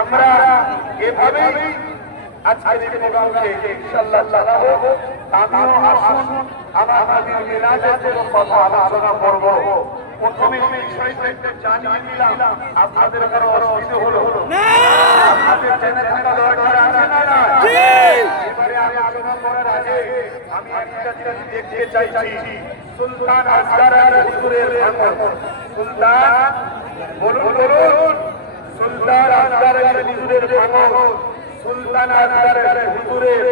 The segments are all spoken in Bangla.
আমরা এভাবেই আজকে প্রোগ্রামকে ইনশাআল্লাহ চালাবো। আমিও আসুন আমাদের মিলাদের কথা আলোচনা করব। প্রথমে বিষয়টা একটু জানিয়ে নিলাম, আপনাদের কারো অসুবিধা হলো না? আপনাদের জেনে থাকা দরকার আছে না? এবারে আলোচনা করার আগে আমি একটা জিনিস দেখতে চাইছি। সুলতান আসগারের হুজুরের ভাঙন। সুলতান বলুন সুলতান আসগারের হুজুরের ভাঙন। সুলতান আসগারের হুজুরের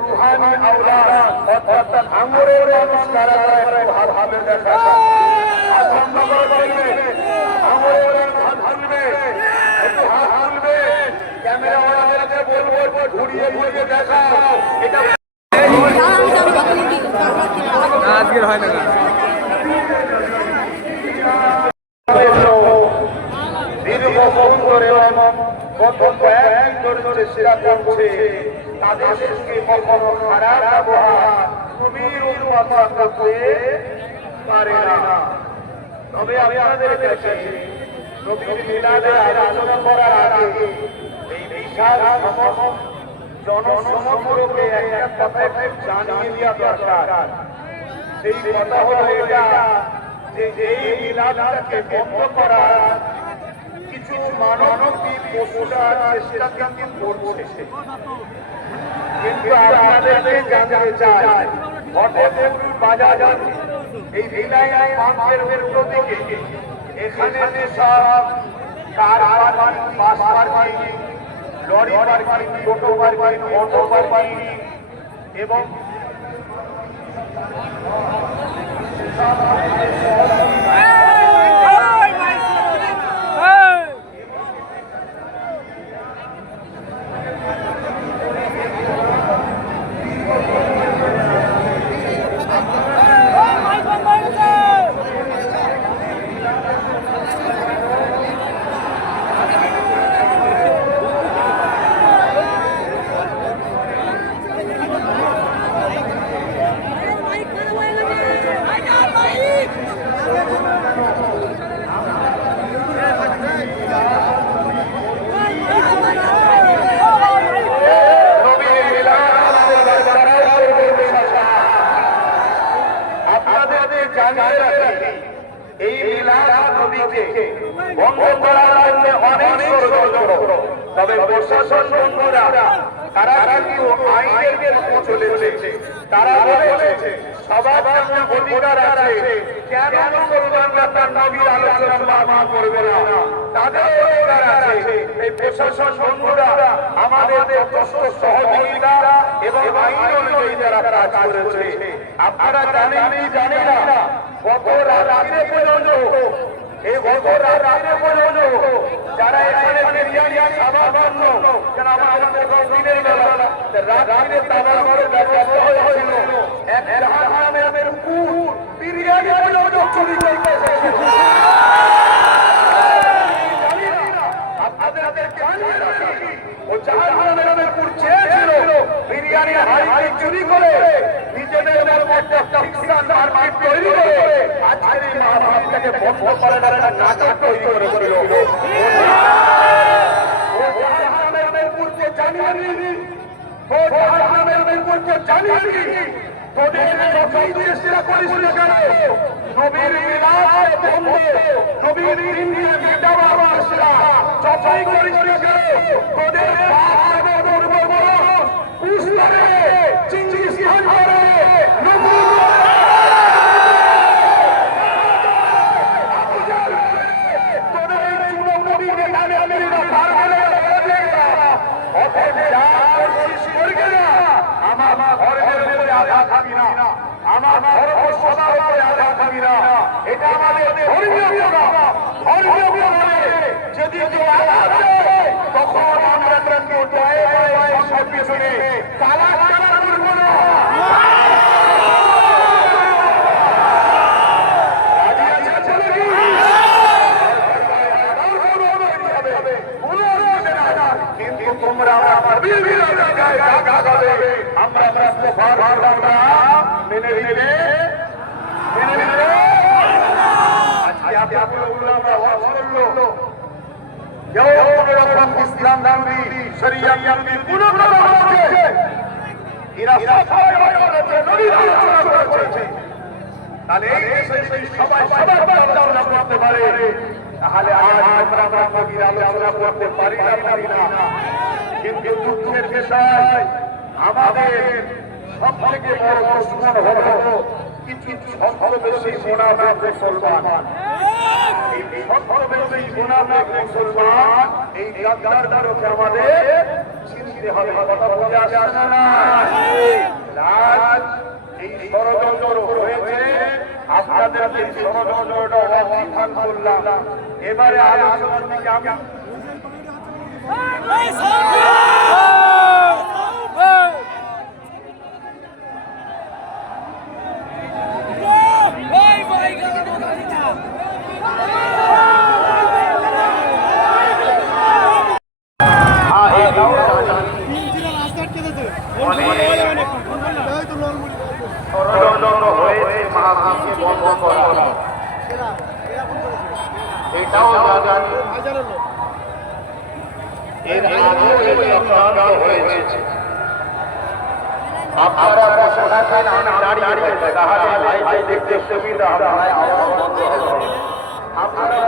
রুহানি আওলাদ অর্থাৎ আঙ্গুরের মানুষ কারা হাত হাতে দেখা ক্যামেরাওয়ালাদেরকে বলবো ঘুরিয়ে ঘুরিয়ে দেখা। এটা আজকের হয় না দীর্ঘক্ষণ ধরে প্রথম কয়েকজন চেষ্টা করছে তাদের সঙ্গে কখনো খারাপ ব্যবহার কুমির উন্মত করতে পারে না। তবে আমি আমাদের কাছে নবীর মিলাদের আলোচনা করার আগে এই বিশাল জনসমগ্রকে একটা কথা জানিয়ে দেওয়া দরকার। সেই কথা হলো এটা যে এই মিলাদটাকে বন্ধ করার কিছু মানবিক পশুরা চেষ্টা কিন্তু করছে, কিন্তু আপনাদেরকে জানতে চাই ফতেপুর বাজার এই ভিলায় পাঁচের দিকে এখানে সব car parking, bus parking, lorry parking, toto parking, auto parking এবং এই মিলাদ নবীকে বন্ধ করার জন্য অনেক ষড়যন্ত্র, তবে প্রশাসন বন্ধুরা তারা কিন্তু আইনের চলেছে। তারা বলেছে সবার জন্য অধিকার আছে, কেন মুসলমানরা তার নবীর আলোচনা করবে না? তাদের অধিকার আছে। এই প্রশাসন বন্ধুরা আমাদের যথেষ্ট সহযোগিতা এবং আইন অনুযায়ী যারা কাজ করেছে। আপনারা জানেন না গত রাত্রে পর্যন্ত যারা এখানে বিরিয়ানি খাবার জন্য যেন আমাদের দিনের বেলা রাত্রে তাদের ব্যবস্থা হয়েছিল, এক জাহান্নামের কুকুর বিরিয়ানি পর্যন্ত চুরি করতেছে। আপনাদের জানিয়ে রাখি ও জাহান্নামের কুকুর চেয়েছিল বিরিয়ানি হাড়ি চুরি করে নিজেদের মধ্যে একটা ফিকশন মার্কেট তৈরি করে আজকের এই মাহফিলটাকে বন্ধ করার একটা নাটক তৈরি করেছিল। ও জাহান্নামের কুকুরকে জানিয়ে দিন, ও জাহান্নামের কুকুরকে জানিয়ে দিন, তোদের যতই চেষ্টা করিস না কেন নবীর মিলাদ বন্ধ, নবীর দিনকে মেটাবার চেষ্টা যতই করিস না কেন তোদের পুষ্করে চিঙ্গিস খান করে এটা আমাদের ধর্মীয় যদি তখন আমরা পেছনে তালা করবো না। অফার আমরা মেনে নিলে আজকে আপনাগুলো আমরা ওয়াজ করলো কেউ কোনো রকম ইসলাম দাবি শরিয়াত দাবি কোনো কথা বলছে এরা সবাই বলেছে নবী রাসূল করেছে তাহলে এই দেশে যদি সবাই সবার আলোচনা করতে পারে তাহলে আজ আমরা নবীর আলোচনা করতে পারি না কিন্তু দুঃখের বিষয় আমাদের সব থেকে বড় দুশমন হলো কিছু ছদ্মবেশী মুনাফিক মুসলমান এই ছদ্মবেশী মুনাফিক মুসলমান এই গাদ্দারদেরকে আমাদের চিনতে হবে কথা বুঝে আসছে না আজ এই ষড়যন্ত্র হয়েছে আপনাদের এই ষড়যন্ত্রটা অবস্থান করলাম এবারে আলোচনার দিকে আমি ষড়যন্ত্র হয়েছে মাহফিলকে বন্ধ করা এটাও জানি এর আগেও এই চক্রান্ত হয়েছে আপনারা বসে থাকেন আমি দাঁড়িয়ে তাহলে ভাই দেখতে সুবিধা হয় আপনারা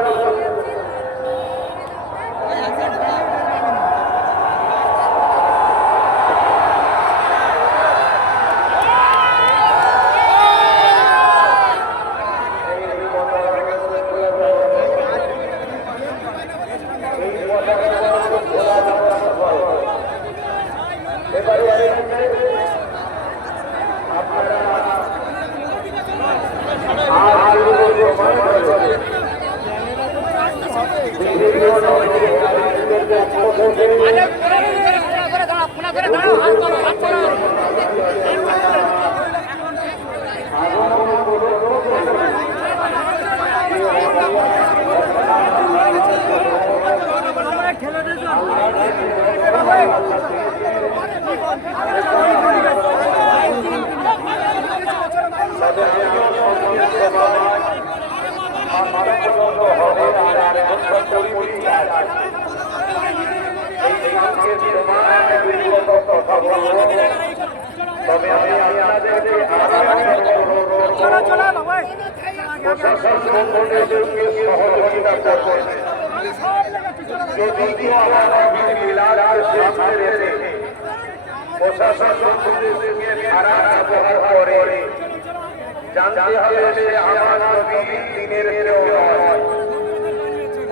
জানতে হবে সে আমার নবী দিনের কেউ নয়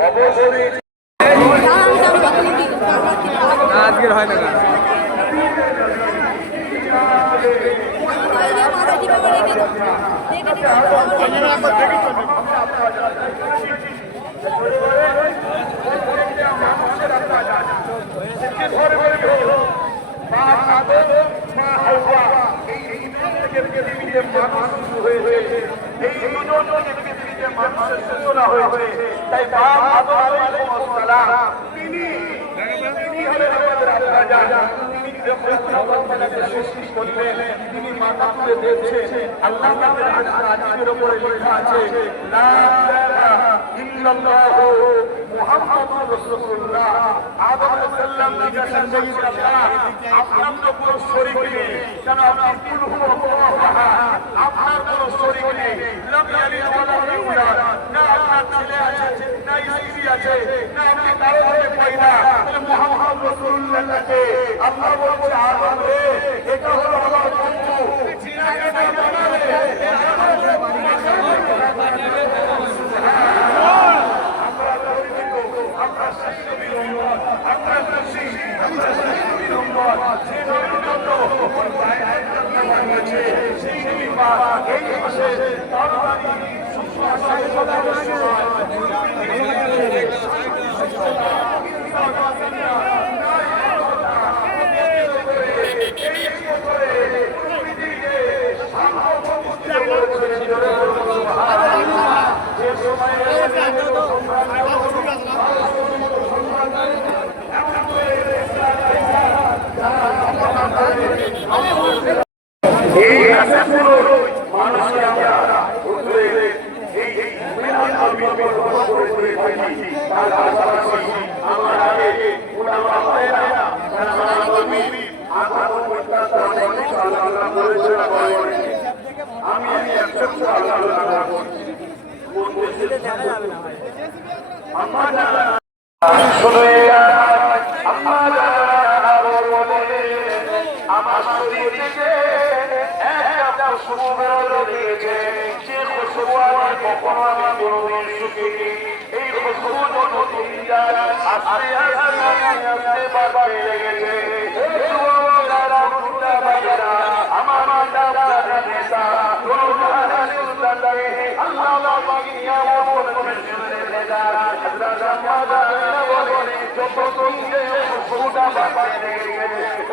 অবশ্যই আজকের হয় না মানুষের সূচনা হয়েছে তাই বাপ আদম আলাইহিস সালাম তিনি হলেন আমাদের আব্বা তিনি যখন আমাদেরকে সৃষ্টি করলেন তিনি মাথা তুলে দেখছেন আল্লাহ তাআলার আরশের উপরে লেখা আছে লা ইলাহা ইল্লাল্লাহ মুহাম্মাদুর রাসূলুল্লাহ আদম আলাইহিস সালাম জিজ্ঞাসা করলেন আল্লাহ আপনার তো কোনো শরীক নেই কেন আপনি কুল হুয়াল্লাহু আহাদ আপনার কোনো শরীক নেই লাম ইয়ালিদ ওয়া লাম ইউলাদ না আপনার ছেলে আছে না স্ত্রী আছে না আপনি কারো থেকে পয়দা তাহলে মুহাম্মদ রাসূলুল্লাহকে আল্লাহ বলছে আদম রে এটা হলো আমার বন্ধু জিনাকে না বানাবে আমরা শাস্তি নম্বর আমরা খুশি আমরা শাস্তি নম্বর যে নম্বর বানিয়েছে সেই নিবা এই মাসে তরবারি সুসংস্কার সদাগর সময় এই গাছগুলো মানুষকে আমরা উঠলে এই মেলার বিপদ করে থাকি তার পাশাপাশি আমার আগে ওনারা হয় না তারা বলবি আগুন পর্যন্ত অনেক আল্লাহ করেছে আমি 100 আল্লাহ করছি আম্মা জানা শুনে আম্মা জানা বলে আমার শরীর থেকে একটা খুশবু বেরোলো দিয়েছে যে খুশবু আমার কখনো আমি কোনোদিন শুকিনি এই খুশবু যতদিন যায় আস্তে আস্তে আস্তে বাড়তে লেগেছে আমার দাদা নেতা আল্লাহ বাগিয়া মনে নেতা যতদিন খুশবুটা বাড়তে লেগেছে